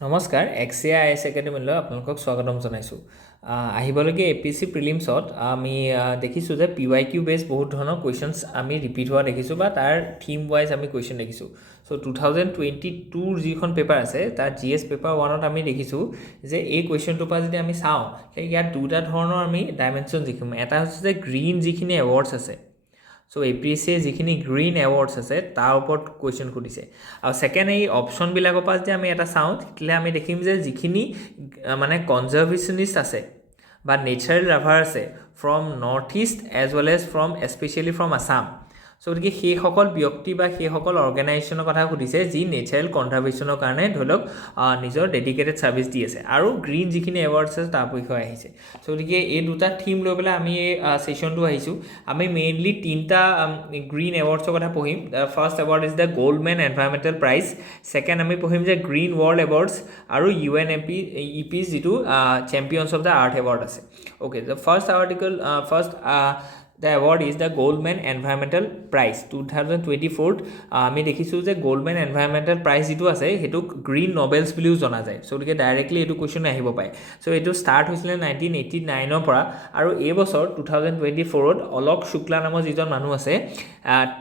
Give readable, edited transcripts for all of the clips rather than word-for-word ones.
নমস্কাৰ XAIS একাডেমিলৈ আপোনালোকক স্বাগতম জনাইছোঁ। আহিবলগীয়া APSC প্ৰিলিমছত আমি দেখিছোঁ যে PYQ বেছ বহুত ধৰণৰ কুৱেশ্যনছ আমি ৰিপিট হোৱা দেখিছোঁ বা তাৰ থিম ৱাইজ আমি কুৱেশ্যন দেখিছোঁ। চ' 2022 যিখন পেপাৰ আছে তাৰ GS পেপাৰ 1ত আমি দেখিছোঁ যে এই কুৱেশ্যনটোৰ পৰা যদি আমি চাওঁ ইয়াত দুটা ধৰণৰ আমি ডাইমেনশ্যন দেখিম। এটা হৈছে যে গ্ৰীণ যিখিনি এৱাৰ্ডছ আছে, চ' APSCয়ে যিখিনি গ্ৰীণ এৱাৰ্ডছ আছে তাৰ ওপৰত কুৱেশ্যন সুধিছে। আৰু ছেকেণ্ড এই অপশ্যনবিলাকৰ পৰা যদি আমি এটা চাওঁ তেতিয়াহ'লে আমি দেখিম যে যিখিনি মানে কনজাৰ্ভেশ্যনিষ্ট আছে বা নেচাৰেল লাভাৰ আছে from north east as well as from especially from Assam. So' গতিকে সেইসকল ব্যক্তি বা সেইসকল অৰ্গেনাইজেশ্যনৰ কথা সুধিছে যি নেচাৰেল কনজাৰ্ভেশ্যনৰ কাৰণে ধৰি লওক নিজৰ ডেডিকেটেড ছাৰ্ভিচ দি আছে, আৰু গ্ৰীণ যিখিনি এৱাৰ্ডছ আছে তাৰ বিষয়ে আহিছে। চ' গতিকে এই দুটা থিম লৈ পেলাই আমি এই ছেশ্যনটো আহিছোঁ। আমি মেইনলি তিনিটা গ্ৰীণ এৱাৰ্ডছৰ কথা পঢ়িম। First award is the Goldman environmental prize, second আমি পঢ়িম যে গ্ৰীণ ৱৰ্ল্ড এৱাৰ্ডছ, আৰু UNEP যিটো champions of the earth award আছে। Okay, the The award is the Goldman Environmental Prize 2024 আমি দেখিছোঁ যে গোল্ডমেন এনভাইৰমেণ্টেল প্ৰাইজ যিটো আছে সেইটোক গ্ৰীণ নবেলছ বুলিও জনা যায়। চ' গতিকে ডাইৰেক্টলি এইটো কুৱেশ্যন আহিব পাৰে। চ' এইটো ষ্টাৰ্ট হৈছিলে 1989ৰ পৰা, আৰু এই বছৰ 2024ত অলোক শুক্লা নামৰ যিজন মানুহ আছে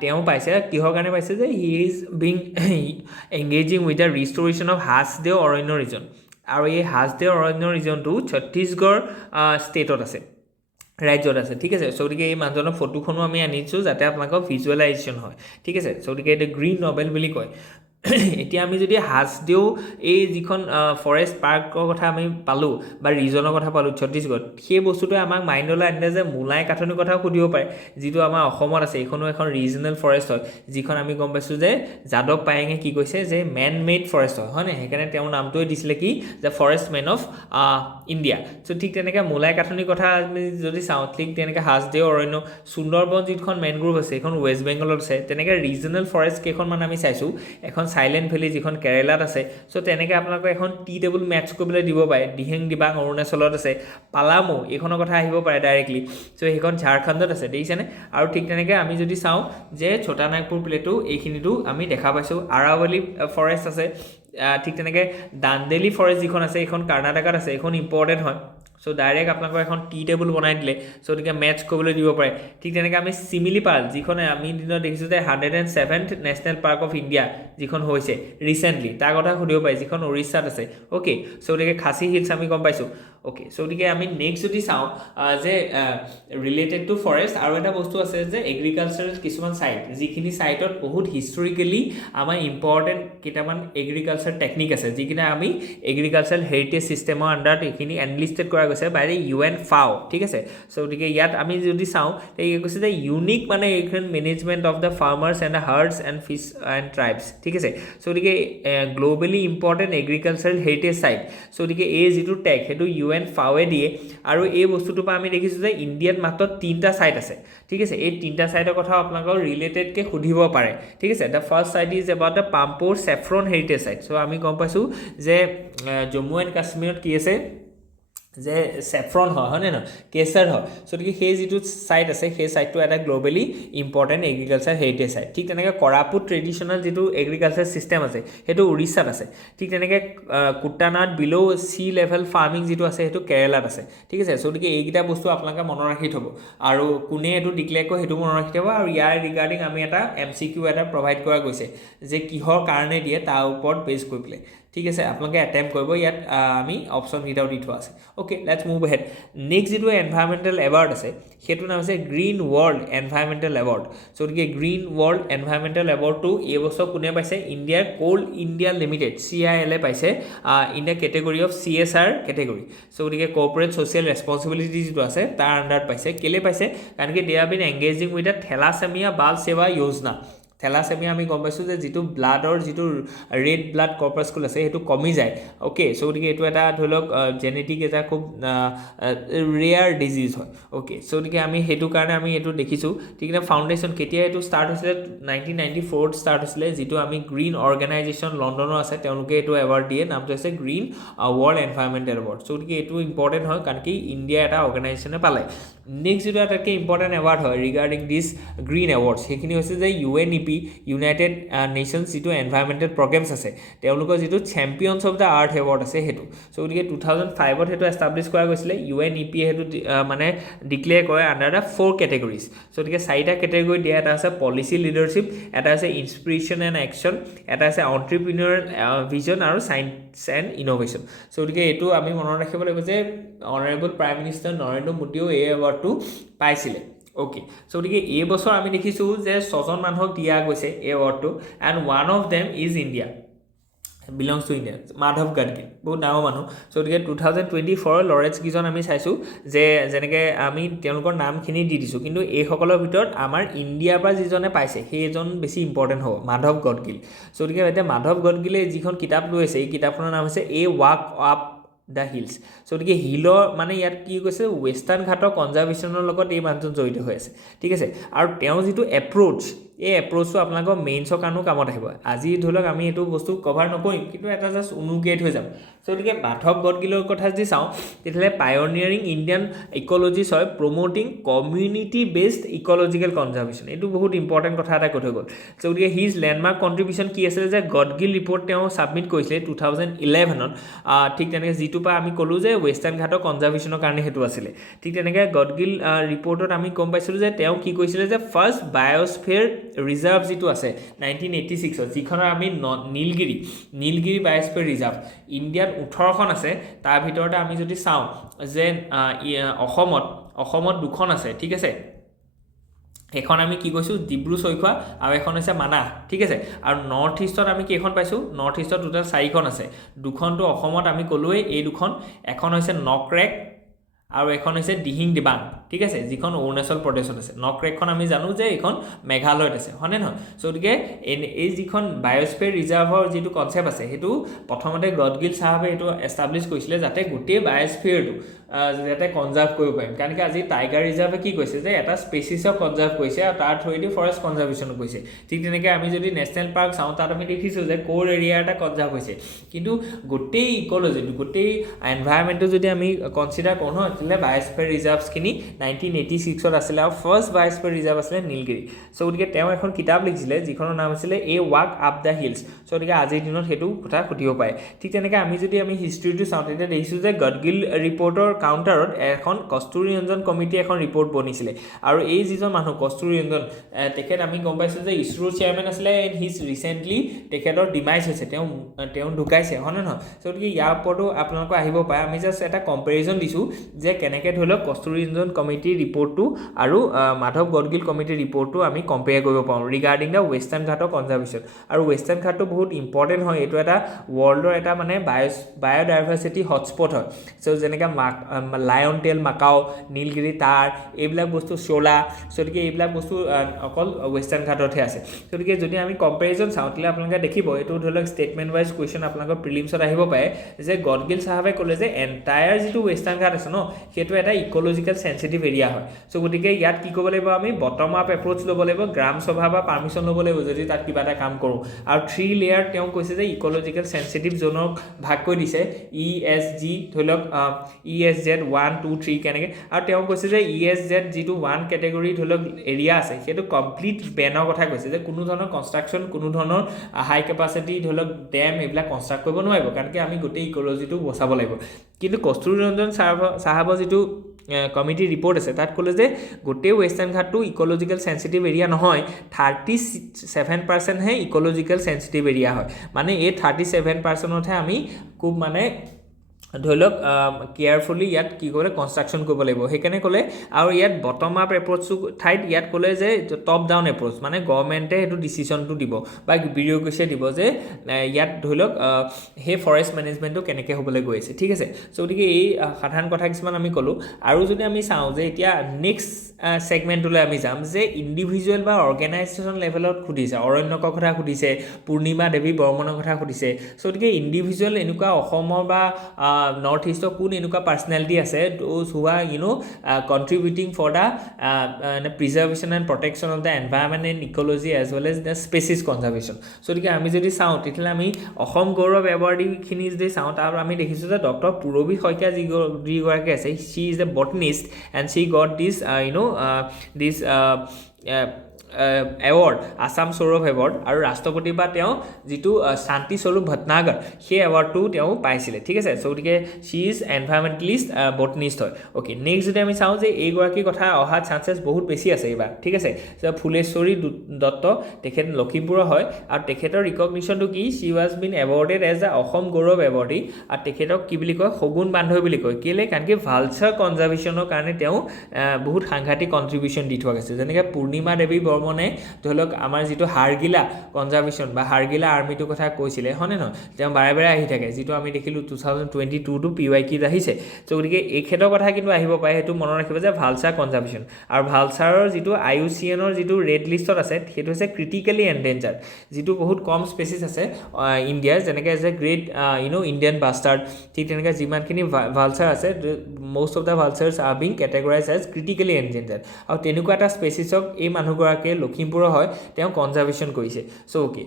তেওঁ পাইছে। কিহৰ কাৰণে পাইছে যে he is being engaging with the restoration of Hasdeo Arand region, আৰু এই হাছদেও অৰণ্য ৰিজনটো ছত্তীশগড় ষ্টেটত আছে, ৰাজ্যত আছে। ঠিক আছে, চ' গতিকে এই মানুহজনৰ ফটোখনো আমি আনিছোঁ যাতে আপোনালোকৰ ভিজুৱেলাইজেশ্যন হয়। ঠিক আছে, চ' গতিকে এইটো গ্ৰীণ নবেল বুলি কয়। এতিয়া আমি যদি হাছদেও এই যিখন ফৰেষ্ট পাৰ্কৰ কথা আমি পালোঁ বা ৰিজনৰ কথা পালোঁ ছত্তীশগড়, সেই বস্তুটোৱে আমাক মাইণ্ডলৈ আনিলে যে মোলাই কাঠনিৰ কথাও সুধিব পাৰে, যিটো আমাৰ অসমত আছে। এইখনো এখন ৰিজনেল ফৰেষ্ট হয়, যিখন আমি গম পাইছোঁ যে যাদৱ পায়েঙে কি কৈছে যে মেন মেড ফৰেষ্ট হয় নে? সেইকাৰণে তেওঁৰ নামটোৱে দিছিলে কি যে ফৰেষ্ট মেন অফ ইণ্ডিয়া। চ' ঠিক তেনেকৈ মোলাই কাঠনিৰ কথা আমি যদি চাওঁ, ঠিক তেনেকৈ হাছদেও অৰণ্য, সুন্দৰবন যিখন মেনগ্ৰোভ আছে সেইখন ৱেষ্ট বেংগলত আছে। তেনেকৈ ৰিজনেল ফৰেষ্ট কেইখনমান আমি চাইছোঁ। এখন চাইলেণ্ট ভেলী যিখন কেৰেলাত আছে। চ' তেনেকৈ আপোনালোকে এখন টি টেবুল মেটচ কৰিবলৈ দিব পাৰে। দিহিং দিবাং অৰুণাচলত আছে। পালামু এইখনৰ কথা আহিব পাৰে ডাইৰেক্টলি, চ' সেইখন ঝাৰখণ্ডত আছে, দেখিছেনে? আৰু ঠিক তেনেকৈ আমি যদি চাওঁ যে ছোটা নাগপুৰ প্লেটো এইখিনিতো আমি দেখা পাইছোঁ। আৰাৱলী ফৰেষ্ট আছে। ঠিক তেনেকৈ দাণ্ডেলি ফৰেষ্ট যিখন আছে এইখন কৰ্ণাটকাত আছে, এইখন ইম্পৰ্টেণ্ট হয়। চ' ডাইৰেক্ট আপোনালোকৰ এখন টি টেবুল বনাই দিলে, চ' গতিকে মেটচ কৰিবলৈ দিব পাৰে। ঠিক তেনেকৈ আমি চিমিলিপাল যিখন আমি দিনত দেখিছোঁ যে 107th national park of India যিখন হৈছে ৰিচেণ্টলি, তাৰ কথা সুধিব পাৰে, যিখন উৰিষ্যাত আছে। অ'কে, চ' গতিকে খাচী হিলছ আমি গম পাইছোঁ। অ'কে, চ' গতিকে আমি নেক্সট যদি চাওঁ যে ৰিলেটেড টু ফৰেষ্ট আৰু এটা বস্তু আছে যে এগ্ৰিকালচাৰেল কিছুমান ছাইট, যিখিনি ছাইটত বহুত হিষ্টৰিকেলি আমাৰ ইম্পৰ্টেণ্ট কেইটামান এগ্ৰিকালচাৰ টেকনিক আছে, যিখিনি আমি এগ্ৰিকালচাৰেল হেৰিটেজ ছিষ্টেমৰ আণ্ডাৰত এইখিনি এনলিষ্টেড কৰা গৈছে বাই দ্য UNFAO। ঠিক আছে, চ' গতিকে ইয়াত আমি যদি চাওঁ এই কৈছে যে ইউনিক মানে এইখন management of the farmers and the herds and fish and tribes. ঠিক আছে, চ' গতিকে globally important agricultural heritage site. So' গতিকে এই যিটো টেগ সেইটো UNFAOয়ে দিয়ে, আৰু এই বস্তুটোৰ পৰা আমি দেখিছোঁ যে ইণ্ডিয়াত মাত্ৰ 3টা ছাইট আছে। ঠিক আছে, এই 3টা ছাইটৰ কথা আপোনালোকৰ ৰিলেটেডকৈ সুধিব পাৰে। ঠিক আছে, the first site is about the Pampore saffron heritage site. So' আমি গম পাইছোঁ যে জম্মু এণ্ড কাশ্মীৰত কি আছে যে ছেফ্ৰন হয় নে নহয়, কেচাৰ হয়। চ' গতিকে সেই যিটো ছাইট আছে সেই ছাইটটো এটা globally important agriculture heritage site. ঠিক তেনেকৈ কৰাপুট ট্ৰেডিশ্যনেল যিটো এগ্ৰিকালচাৰ ছিষ্টেম আছে সেইটো উৰিষ্যাত আছে। ঠিক তেনেকৈ কুটানাড বিল' চি লেভেল ফাৰ্মিং যিটো আছে সেইটো কেৰেলাত আছে। ঠিক আছে, চ' গতিকে এইকেইটা বস্তু আপোনালোকে মনত ৰাখি থ'ব, আৰু কোনে এইটো ডিক্লেয়াৰ কৰে সেইটো মনত ৰাখি থ'ব। আৰু ইয়াৰ ৰিগাৰ্ডিং আমি এটা MCQ এটা প্ৰভাইড কৰা গৈছে যে কিহৰ কাৰণে দিয়ে তাৰ ওপৰত বেছ কৰি পেলাই। ঠিক আছে, আপোনালোকে এটেম্প কৰিব, ইয়াত আমি অপশ্যনকেইটাও দি থোৱা আছে। Okay, let's move ahead. Next যিটো এনভাইৰমেণ্টেল এৱাৰ্ড আছে সেইটোৰ নাম হৈছে green world environmental award. So' গতিকে গ্ৰীণ ৱৰ্ল্ড এনভাইৰমেণ্টেল এৱাৰ্ডটো এইবছৰ কোনে পাইছে? ইণ্ডিয়াৰ কোল ইণ্ডিয়া লিমিটেড CIL পাইছে in the category of CSR category. So' গতিকে কৰ্পৰেট ছ'চিয়েল ৰেছপনচিবিলিটি যিটো আছে তাৰ আণ্ডাৰত পাইছে। কেলৈ পাইছে? কাৰণ কি they have been engaging with the thalassemia Bal Sewa Yojana. Thalassaemia আমি গম পাইছোঁ যে যিটো ব্লাডৰ যিটো ৰেড ব্লাড কৰ্পাছকুল আছে সেইটো কমি যায়। অ'কে, চ' গতিকে এইটো এটা ধৰি লওক জেনেটিক এটা খুব ৰেয়াৰ ডিজিজ হয়। অ'কে, চ' গতিকে আমি সেইটো কাৰণে আমি এইটো দেখিছোঁ। ঠিক আছে, ফাউণ্ডেশ্যন কেতিয়া এইটো ষ্টাৰ্ট হৈছিলে? 1994ত ষ্টাৰ্ট হৈছিলে, যিটো আমি গ্ৰীণ অৰ্গেনাইজেশ্যন লণ্ডনৰ আছে তেওঁলোকে এইটো এৱাৰ্ড দিয়ে, নামটো হৈছে green world environmental award. So' গতিকে এইটো ইম্পৰ্টেণ্ট হয় কাৰণ কি ইণ্ডিয়া এটা অৰ্গেনাইজেশ্যনে পালে। নেক্সট যেটো আটাইতকৈ ইম্পৰ্টেণ্ট এৱাৰ্ড হয় ৰিগাৰ্ডিং দিছ গ্ৰীণ এৱাৰ্ডছ সেইখিনি হৈছে যে UNEP ইউনাইটেড নেশ্যনছ যিটো এনভাইৰমেণ্টেল প্ৰগ্ৰেমছ আছে তেওঁলোকৰ যিটো champions of the earth award আছে সেইটো চ' গতিকে 2005ত সেইটো এষ্টাব্লিছ কৰা গৈছিলে UNEP সেইটো মানে ডিক্লেয়াৰ কৰে আণ্ডাৰ দ্য 4 কেটেগৰিজ চ' গতিকে 4টা কেটেগৰি দিয়া এটা আছে পলিচি লিডাৰশ্বিপ এটা আছে ইনস্পিৰেশ্যন এণ্ড একশ্যন এটা আছে এণ্ট্ৰপ্ৰিনিউৰিয়েল ভিজন আৰু চায়েন্স এণ্ড ইন'ভেশ্যন চ' গতিকে এইটো আমি মনত ৰাখিব লাগিব যে অনাৰেবল প্ৰাইম মিনিষ্টাৰ নৰেন্দ্ৰ মোদীয়েও এই এৱাৰ্ডটো পাইছিলে অ'কে চ' গতিকে এই বছৰ আমি দেখিছোঁ যে 6জন মানুহক দিয়া গৈছে এই এৱাৰ্ডটো and one of them is India belongs to India Madhav Gadgil বহুত ডাঙৰ মানুহ চ' গতিকে 2024 লৰেটছকেইজন আমি চাইছোঁ যে যেনেকৈ আমি তেওঁলোকৰ নামখিনি দি দিছোঁ কিন্তু এইসকলৰ ভিতৰত আমাৰ ইণ্ডিয়াৰ পৰা যিজনে পাইছে সেইজন বেছি ইম্পৰ্টেণ্ট হ'ব মাধৱ গাডগিল চ' গতিকে এতিয়া মাধৱ গাডগিলে যিখন কিতাপ লৈ আছে এই কিতাপখনৰ নাম হৈছে এ ৱাক আপ দ্য হিলছ চ' গতিকে হিলৰ মানে ইয়াত কি কৈছে ৱেষ্টাৰ্ণ ঘাটৰ কনজাৰ্ভেশ্যনৰ লগত এই মানুহজন জড়িত হৈ আছে ঠিক আছে আৰু তেওঁ যিটো এপ্ৰ'চ এই এপ্ৰ'চটো আপোনালোকৰ মেইনছৰ কাৰণেও কামত আহিব আজি ধৰি লওক আমি এইটো বস্তু কভাৰ নকৰিম কিন্তু এটা জাষ্ট অনুগ্ৰেট হৈ যাম চ' গতিকে মাধৱ গাডগিলৰ কথা যদি চাওঁ তেতিয়াহ'লে পায়নিয়াৰিং ইণ্ডিয়ান ইক'লজিছ হয় promoting community based ecological conservation এইটো বহুত ইম্পৰ্টেণ্ট কথা এটা কৈ থৈ গ'ল চ' গতিকে হিজ লেণ্ডমাৰ্ক কণ্ট্ৰিবিউশ্যন কি আছিলে যে গাডগিল ৰিপৰ্ট তেওঁ ছাবমিট কৰিছিলে 2011ত ঠিক তেনেকৈ যিটোৰ পৰা আমি ক'লোঁ যে ৱেষ্টাৰ্ণ ঘাটৰ কনজাৰ্ভেশ্যনৰ কাৰণে সেইটো আছিলে ঠিক তেনেকৈ গাডগিল ৰিপৰ্টত আমি গম পাইছিলোঁ যে তেওঁ কি কৈছিলে যে ফাৰ্ষ্ট বায়'স্ফিয়াৰ ৰিজাৰ্ভ যিটো আছে 1986ত যিখনৰ আমি নীলগিৰি বায়'স্ফিয়াৰ ৰিজাৰ্ভ ইণ্ডিয়াত 18খন আছে তাৰ ভিতৰতে আমি যদি চাওঁ যে অসমত 2খন আছে ঠিক আছে এখন আমি কি কৈছোঁ ডিব্ৰু চৈখোৱা আৰু এখন হৈছে মানাহ ঠিক আছে আৰু নৰ্থ ইষ্টত আমি কেইখন পাইছোঁ নৰ্থ ইষ্টত টোটেল 4খন আছে 2খনটো অসমত আমি ক'লোৱেই এই 2খন এখন হৈছে নকৰেক আৰু এখন হৈছে দিহিং দিবাং ঠিক আছে যিখন অৰুণাচল প্ৰদেশত আছে নকৰেকখন আমি জানো যে এইখন মেঘালয়ত আছে হয়নে নহয় চ' গতিকে এই যিখন বায়'স্ফিয়াৰ ৰিজাৰ্ভৰ যিটো কনচেপ্ট আছে সেইটো প্ৰথমতে গাডগিল চাহাবে এইটো এষ্টাব্লিছ কৰিছিলে যাতে গোটেই বায়'স্ফিয়াৰটো যাতে কনজাৰ্ভ কৰিব পাৰিম কাৰণ কি আজি টাইগাৰ ৰিজাৰ্ভে কি কৈছে যে এটা স্পেচিছক কনজাৰ্ভ কৰিছে আৰু তাৰ থ্ৰুৱেদি ফৰেষ্ট কনজাৰ্ভেশ্যনো কৰিছে ঠিক তেনেকৈ আমি যদি নেশ্যনেল পাৰ্ক চাওঁ তাত আমি দেখিছোঁ যে ক'ৰ এৰিয়া এটা কনজাৰ্ভ হৈছে কিন্তু গোটেই ইক'লজিটো গোটেই এনভাইৰমেণ্টটো যদি আমি কনচিডাৰ কৰোঁ নহয় তেতিয়াহ'লে বায়'স্ফিয়াৰ ৰিজাৰ্ভছখিনি 1986ত আছিলে আৰু ফাৰ্ষ্ট বায়'স্ফিয়াৰ ৰিজাৰ্ভ আছিলে নীলগিৰি চ' গতিকে তেওঁ এখন কিতাপ লিখিছিলে যিখনৰ নাম আছিলে এ ৱাক আপ দ্য হিলছ চ' গতিকে আজিৰ দিনত সেইটো কথা সুধিব পাৰে ঠিক তেনেকৈ আমি হিষ্ট্ৰীটো চাওঁ তেতিয়া দেখিছোঁ যে গাডগিল ৰিপৰ্টৰ কাউণ্টাৰত এখন কস্তুৰী ৰঞ্জন কমিটি এখন ৰিপৰ্ট বনিছিলে আৰু এই যিজন মানুহ কস্তুৰী ৰঞ্জন তেখেত আমি গম পাইছোঁ যে ইছৰোৰ চেয়াৰমেন আছিলে এণ্ড হিজ ৰিচেণ্টলি তেখেতৰ ডিমাইজ হৈছে তেওঁ ঢুকাইছে হয়নে নহয় চ' গতিকে ইয়াৰ ওপৰতো আপোনালোকে আহিব পাৰে আমি জাষ্ট এটা কম্পেৰিজন দিছোঁ যে কেনেকৈ ধৰি লওক কস্তুৰী ৰঞ্জন কমিটিৰ ৰিপৰ্টটো আৰু মাধৱ গাডগিল কমিটিৰ ৰিপৰ্টটো আমি কম্পেয়াৰ কৰিব পাৰোঁ ৰিগাৰ্ডিং দ্য ৱেষ্টাৰ্ণ ঘাটৰ কনজাৰ্ভেশ্যন আৰু ৱেষ্টাৰ্ণ ঘাটটো বহুত ইম্পৰ্টেণ্ট হয় এইটো এটা ৱৰ্ল্ডৰ এটা মানে বায়'ডাইভাৰ্চিটি হটস্পট হয় চ' যেনেকৈ লায়ন টেল মাকাও নীলগিৰি তাৰ এইবিলাক বস্তু চোলা গতিকে এইবিলাক বস্তু অকল ৱেষ্টাৰ্ণ ঘাটতহে আছে গতিকে যদি আমি কম্পেৰিজন চাওঁ তেতিয়াহ'লে আপোনালোকে দেখিব এইটো ধৰি লওক ষ্টেটমেণ্ট ৱাইজ কুৱেশ্যন আপোনালোকৰ প্ৰিলিমছত আহিব পাৰে যে গাডগিল চাহাবে ক'লে যে এণ্টায়াৰ যিটো ৱেষ্টাৰ্ণ ঘাট আছে ন সেইটো এটা ইক'লজিকেল চেঞ্চিটিভ এৰিয়া হয় চ' গতিকে ইয়াত কি ক'ব লাগিব আমি বটম আপ এপ্ৰ'চ ল'ব লাগিব গ্ৰাম সভা বা পাৰ্মিশ্যন ল'ব লাগিব যদি তাত কিবা এটা কাম কৰোঁ আৰু 3 লেয়াৰ তেওঁ কৈছে যে ইক'লজিকেল চেঞ্চিটিভ জ'নক ভাগ কৰি দিছে ESG ধৰি লওক ESZ 1 2 3 কেনেকৈ আৰু তেওঁ কৈছে যে ESZ যিটো 1 কেটেগৰী ধৰি লওক এৰিয়া আছে সেইটো কমপ্লিট বেনৰ কথা কৈছে যে কোনো ধৰণৰ কনষ্ট্ৰাকশ্যন কোনো ধৰণৰ হাই কেপাচিটি ধৰি লওক ডেম এইবিলাক কনষ্ট্ৰাক্ট কৰিব নোৱাৰিব কাৰণ কি আমি গোটেই ইক'লজিটো বচাব লাগিব কিন্তু কস্তুৰী ৰঞ্জন চাহাবৰ যিটো কমিটিৰ ৰিপৰ্ট আছে তাত ক'লে যে গোটেই ৱেষ্টাৰ্ণ ঘাটটো ইক'লজিকেল চেঞ্চিটিভ এৰিয়া নহয় 37%হে ইক'লজিকেল চেঞ্চিটিভ এৰিয়া হয় মানে এই 37%হে আমি খুব মানে ধৰি লওক কেয়াৰফুলি ইয়াত কি কৰে কনষ্ট্ৰাকশ্যন কৰিব লাগিব সেইকাৰণে ক'লে আৰু ইয়াত বটম আপ এপ্ৰ'চটো ঠাইত ইয়াত ক'লে যে টপ ডাউন এপ্ৰ'চ মানে গভৰ্ণমেণ্টে সেইটো ডিচিশ্যনটো দিব বা বিউৰ'ক্ৰেচিয়ে দিব যে ইয়াত ধৰি লওক সেই ফৰেষ্ট মেনেজমেণ্টটো কেনেকৈ হ'বলৈ গৈ আছে ঠিক আছে চ' গতিকে এই সাধাৰণ কথা কিছুমান আমি ক'লোঁ আৰু যদি আমি চাওঁ যে এতিয়া নেক্সট ছেগমেণ্টলৈ আমি যাম যে ইণ্ডিভিজুৱেল বা অৰ্গেনাইজেশ্যন লেভেলত সুধিছে অৰণ্যকৰ কথা সুধিছে পূৰ্ণিমা দেৱী বৰ্মনৰ কথা সুধিছে চ' গতিকে ইণ্ডিভিজুৱেল এনেকুৱা অসমৰ বা নৰ্থ ইষ্টৰ কোন এনেকুৱা পাৰ্চনেলিটি আছে those who are contributing for the preservation and protection of the environment and ecology as well as the species conservation so' গতিকে আমি যদি চাওঁ তেতিয়াহ'লে আমি অসম গৌৰৱ এৱাৰ্ডীখিনি যদি চাওঁ তাৰ আমি দেখিছোঁ যে ডক্টৰ পুৰবী শইকীয়া যিগৰাকী আছে she is a botanist and she got this this award Assam Saurav award আৰু ৰাষ্ট্ৰপতিৰ পৰা তেওঁ যিটো শান্তি স্বৰূপ ভটনাগৰ সেই এৱাৰ্ডটো তেওঁ পাইছিলে ঠিক আছে চ' গতিকে শ্বি ইজ এনভাইৰমেণ্টেলিষ্ট বটনিষ্ট হয় অ'কে নেক্সট যদি আমি চাওঁ যে এইগৰাকীৰ কথা অহা চান্সেছ বহুত বেছি আছে এইবাৰ ঠিক আছে ফুলেশ্বৰী দত্ত তেখেত লখিমপুৰৰ হয় আৰু তেখেতৰ ৰিকগনিশ্যনটো কি she was been awarded as the Asom Gaurav awardee আৰু তেখেতক কি বুলি কয় শগুন বান্ধৱী বুলি কয় কেলৈ কাৰণ কি ভালচাৰ কনজাৰ্ভেশ্যনৰ কাৰণে তেওঁ বহুত সাংঘাতিক কণ্ট্ৰিবিউশ্যন দি থোৱা গৈছে যেনেকৈ পূৰ্ণিমা দেৱী বৰ্মনে ধৰি লওক আমাৰ যিটো হাৰগিলা কনজাৰ্ভেশ্যন বা হাৰগিলা আৰ্মিটোৰ কথা কৈছিলে হয়নে নহয় তেওঁ বাৰে বাৰে আহি থাকে যিটো আমি দেখিলোঁ 2022 PYQত আহিছে চ' গতিকে এইখেতৰ কথা কিন্তু আহিব পাৰে সেইটো মনত ৰাখিব যে ভালচাৰ কনজাৰ্ভেশ্যন আৰু ভালচাৰৰ যিটো IUCNৰ যিটো ৰেড লিষ্টত আছে সেইটো হৈছে ক্ৰিটিকেলি এণ্ডেঞ্জাৰ্ড যিটো বহুত কম স্পেচিছ আছে ইণ্ডিয়াৰ যেনেকৈ as a great Indian bustard ঠিক তেনেকৈ যিমানখিনি ভালচাৰ আছে most of the vultures are being categorized as critically endangered আৰু তেনেকুৱা এটা স্পেচিছক এই মানুহগৰাকীয়ে লখিমপুৰৰ হয় তেওঁ কনজাৰ্ভেশ্যন কৰিছে চ' অ'কে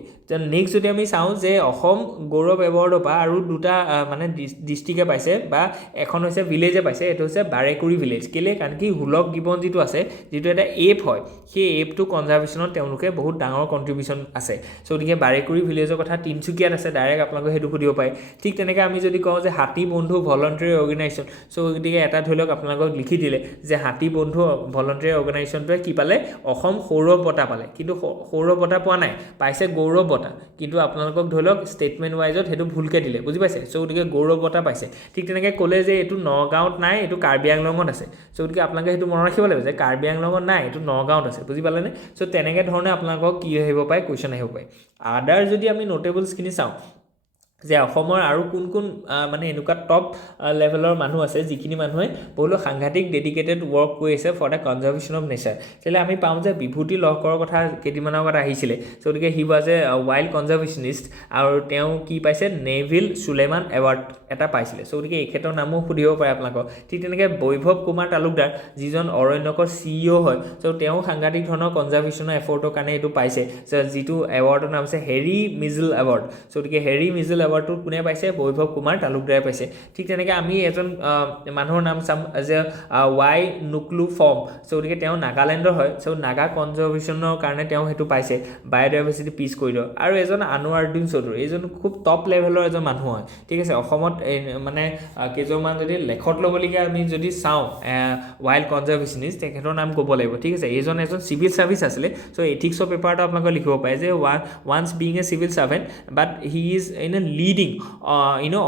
নেক্সট যদি আমি চাওঁ যে অসম গৌৰৱ এৱাৰ্ডৰ পৰা আৰু দুটা মানে ডিষ্ট্ৰিক্টে পাইছে বা এখন হৈছে ভিলেজে পাইছে এইটো হৈছে বাৰেকুৰি ভিলেজ কেলৈ কাৰণ কি হুলক গিবন যিটো আছে যিটো এটা এপ হয় সেই এপটো কনজাৰ্ভেশ্যনত তেওঁলোকে বহুত ডাঙৰ কণ্ট্ৰিবিউশ্যন আছে চ' গতিকে বাৰেকুৰি ভিলেজৰ কথা তিনিচুকীয়াত আছে ডাইৰেক্ট আপোনালোকে সেইটো সুধিব পাৰে ঠিক তেনেকৈ আমি যদি কওঁ যে হাতী বন্ধু ভলণ্টাৰী অৰ্গেনাইজেশ্যন চ' গতিকে এটা ধৰি লওক আপোনালোকক লিখি দিলে যে হাতী বন্ধু ভলণ্টাৰী অৰ্গেনাইজেশ্যনটোৱে কি পালে অসম সৌৰভ বঁটা পালে কিন্তু সৌৰভ বঁটা পোৱা নাই পাইছে গৌৰৱ বঁটা কিন্তু আপোনালোকক ধৰি লওক ষ্টেটমেণ্ট ৱাইজত সেইটো ভুলকৈ দিলে বুজি পাইছে চ' গতিকে গৌৰৱ বঁটা পাইছে ঠিক তেনেকৈ ক'লে যে এইটো নগাঁৱত নাই এইটো কাৰ্বি আংলঙত আছে চ' গতিকে আপোনালোকে সেইটো মনত ৰাখিব লাগিব যে কাৰ্বি আংলঙত নাই এইটো নগাঁৱত আছে বুজি পালেনে চ' তেনেকৈ ধৰণে আপোনালোকক কি আহিব পাৰে কুৱেশ্যন আহিব পাৰে আদাৰ যদি আমি নোটেবলছখিনি চাওঁ যে অসমৰ আৰু কোন কোন মানে এনেকুৱা টপ লেভেলৰ মানুহ আছে যিখিনি মানুহে বহুতো সাংঘাতিক ডেডিকেটেড ৱৰ্ক কৰি আছে for the conservation of nature তেতিয়াহ'লে আমি পাওঁ যে বিভূতি লহকৰৰ কথা কেইদিনমানৰ আগত আহিছিলে চ' গতিকে হি ৱাজ এ ৱাইল্ড কনজাৰ্ভেশ্যনিষ্ট আৰু তেওঁ কি পাইছে নেভিল সুলেমান এৱাৰ্ড এটা পাইছিলে চ' গতিকে এখেতৰ নামো সুধিব পাৰে আপোনালোকক ঠিক তেনেকৈ বৈভৱ কুমাৰ তালুকদাৰ যিজন অৰণ্যকৰ CEO হয় চ' তেওঁ সাংঘাতিক ধৰণৰ কনজাৰ্ভেশ্যনৰ এফৰ্টৰ কাৰণে এইটো পাইছে যিটো এৱাৰ্ডৰ নাম হৈছে হেৰি মিজল এৱাৰ্ড চ' গতিকে হেৰি মিজল এৱাৰ্ডটো কোনে পাইছে বৈভৱ কুমাৰ তালুকদাৰে পাইছে ঠিক তেনেকৈ আমি এজন মানুহৰ নাম চাম যে ৱাই নুকলু ফৰ্ম চ' গতিকে তেওঁ নাগালেণ্ডৰ হয় চ' নাগা কনজাৰ্ভেশ্যনৰ কাৰণে তেওঁ সেইটো পাইছে বায়'ডাইভাৰ্চিটি পিছ কৰি দিয়ক আৰু এজন আনোৱাৰুদ্দিন চৌধুৰী এইজন খুব টপ লেভেলৰ এজন মানুহ হয় ঠিক আছে অসমত মানে কেইজনমান যদি লেখত ল'বলগীয়া আমি যদি চাওঁ ৱাইল্ড কনজাৰ্ভেশ্যনিষ্ট তেখেতৰ নাম ক'ব লাগিব ঠিক আছে এইজন এজন চিভিল ছাৰ্ভিচ আছিলে চ' এথিক্সৰ পেপাৰটো আপোনালোকে লিখিব পাৰে যে once being a civil servant but he is in a leading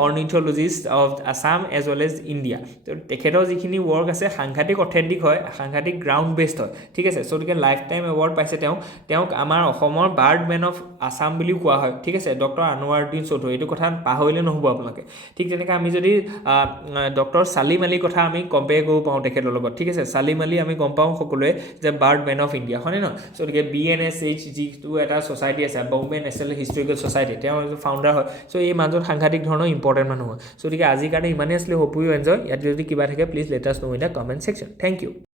ornithologist of Assam as well as India তো তেখেতৰ যিখিনি ৱৰ্ক আছে সাংঘাতিক অথেণ্টিক হয় সাংঘাতিক গ্ৰাউণ্ড বেছড হয় ঠিক আছে চ' গতিকে লাইফ টাইম এৱাৰ্ড পাইছে তেওঁক আমাৰ অসমৰ বাৰ্ডমেন অফ আছাম বুলিও কোৱা হয় ঠিক আছে ডক্টৰ আনোৱাৰুদ্দিন চৌধুৰী এইটো কথা পাহৰিলে নহ'ব আপোনালোকে ঠিক তেনেকৈ আমি যদি ডক্টৰ চালিম আলিৰ কথা আমি কম্পেয়াৰ কৰিব পাৰোঁ তেখেতৰ লগত ঠিক আছে চালিম আলি আমি গম পাওঁ সকলোৱে যে বাৰ্ডমেন অফ ইণ্ডিয়া হয়নে নহয় চ' গতিকে BNSH যিটো এটা ছ'চাইটি আছে বম্বে নেশ্যনেল হিষ্টৰিকেল ছ'চাইটি তেওঁ এজন ফাউণ্ডাৰ হয় চ' এই মাজত সাংঘাতিক ধৰণৰ ইম্পৰ্টেণ্ট মানুহ হয় চ' গতিকে আজিৰ কাৰণে ইমানেই আছিলে হোপ ইউ এনজয় ইয়াত যদি কিবা থাকে please let us know' in the comment section thank U